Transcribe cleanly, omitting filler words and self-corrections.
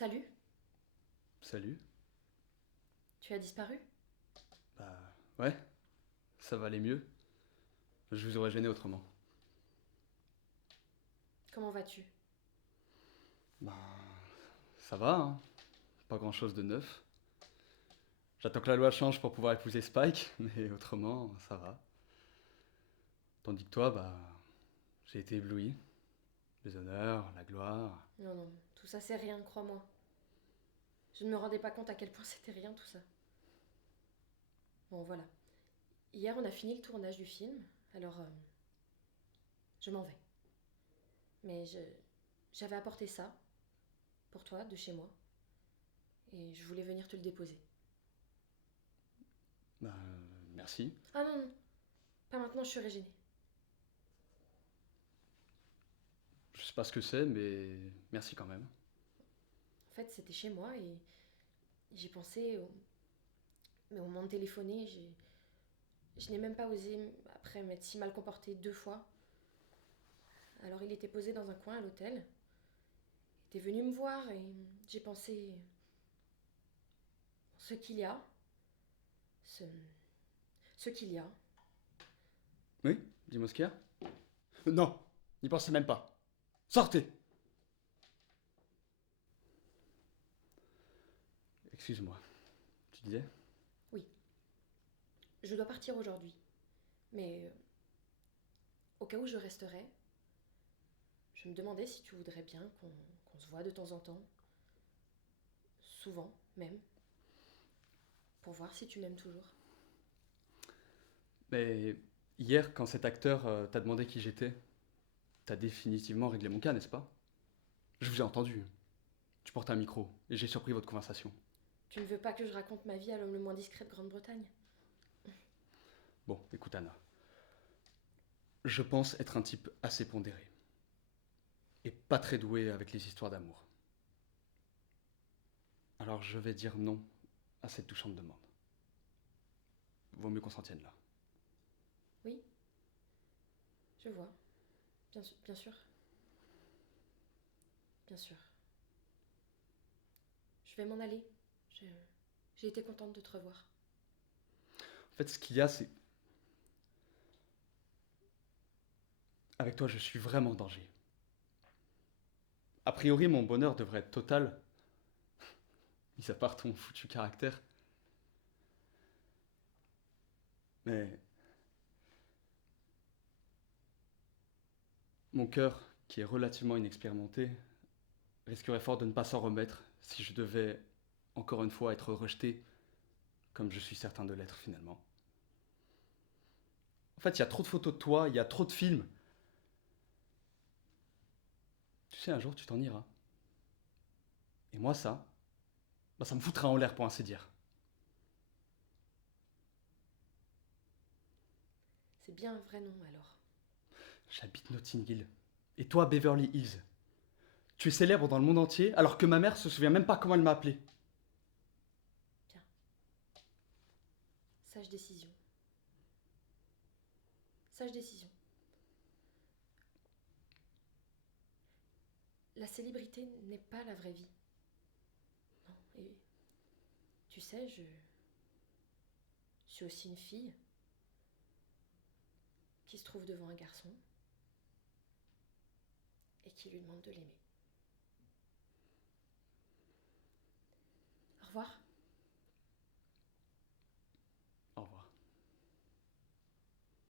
Salut, Salut. tu as disparu? Bah ouais, ça va aller mieux. Je vous aurais gêné autrement. Comment vas-tu? Bah ça va, hein. Pas grand-chose de neuf. J'attends que la loi change pour pouvoir épouser Spike, mais autrement, ça va. Tandis que toi, bah j'ai été ébloui. Les honneurs, la gloire. Non, non, tout ça c'est rien, crois-moi. Je ne me rendais pas compte à quel point c'était rien tout ça. Bon, voilà. Hier on a fini le tournage du film, alors je m'en vais. Mais j'avais apporté ça, pour toi, de chez moi, et je voulais venir te le déposer. Bah merci. Ah non, non, pas maintenant, je suis gênée. Je sais pas ce que c'est, mais merci quand même. En fait, c'était chez moi et j'ai pensé, mais au moment de téléphoner, je n'ai même pas osé, après m'être si mal comportée deux fois. Alors il était posé dans un coin à l'hôtel. T'es venu me voir et j'ai pensé ce qu'il y a, ce, ce qu'il y a. Oui, dis-moi ce qu'il y a. Non, n'y pensez même pas. Sortez. Excuse-moi. Tu disais? Oui, je dois partir aujourd'hui, mais au cas où je resterai, je me demandais si tu voudrais bien qu'on se voit de temps en temps, souvent même, pour voir si tu m'aimes toujours. Mais hier, quand cet acteur t'a demandé qui j'étais, t'as définitivement réglé mon cas, n'est-ce pas? Je vous ai entendu. Tu portes un micro et j'ai surpris votre conversation. Tu ne veux pas que je raconte ma vie à l'homme le moins discret de Grande-Bretagne? Bon, écoute Anna, je pense être un type assez pondéré et pas très doué avec les histoires d'amour. Alors je vais dire non à cette touchante demande. Vaut mieux qu'on s'en tienne là. Oui, je vois, bien sûr, bien sûr. Je vais m'en aller. Je- J'ai été contente de te revoir. En fait, ce qu'il y a, c'est... Avec toi, je suis vraiment en danger. A priori, mon bonheur devrait être total, mis à part ton foutu caractère. Mais mon cœur, qui est relativement inexpérimenté, risquerait fort de ne pas s'en remettre si je devais, encore une fois, être rejeté, comme je suis certain de l'être finalement. En fait, il y a trop de photos de toi, il y a trop de films. Tu sais, un jour, tu t'en iras. Et moi, ça, bah, ça me foutra en l'air pour ainsi dire. C'est bien un vrai nom alors. J'habite Notting Hill. Et toi, Beverly Hills. Tu es célèbre dans le monde entier, alors que ma mère se souvient même pas comment elle m'a appelé. Bien, sage décision. Sage décision. La célébrité n'est pas la vraie vie. Non, et tu sais, je suis aussi une fille qui se trouve devant un garçon et qui lui demande de l'aimer. Au revoir.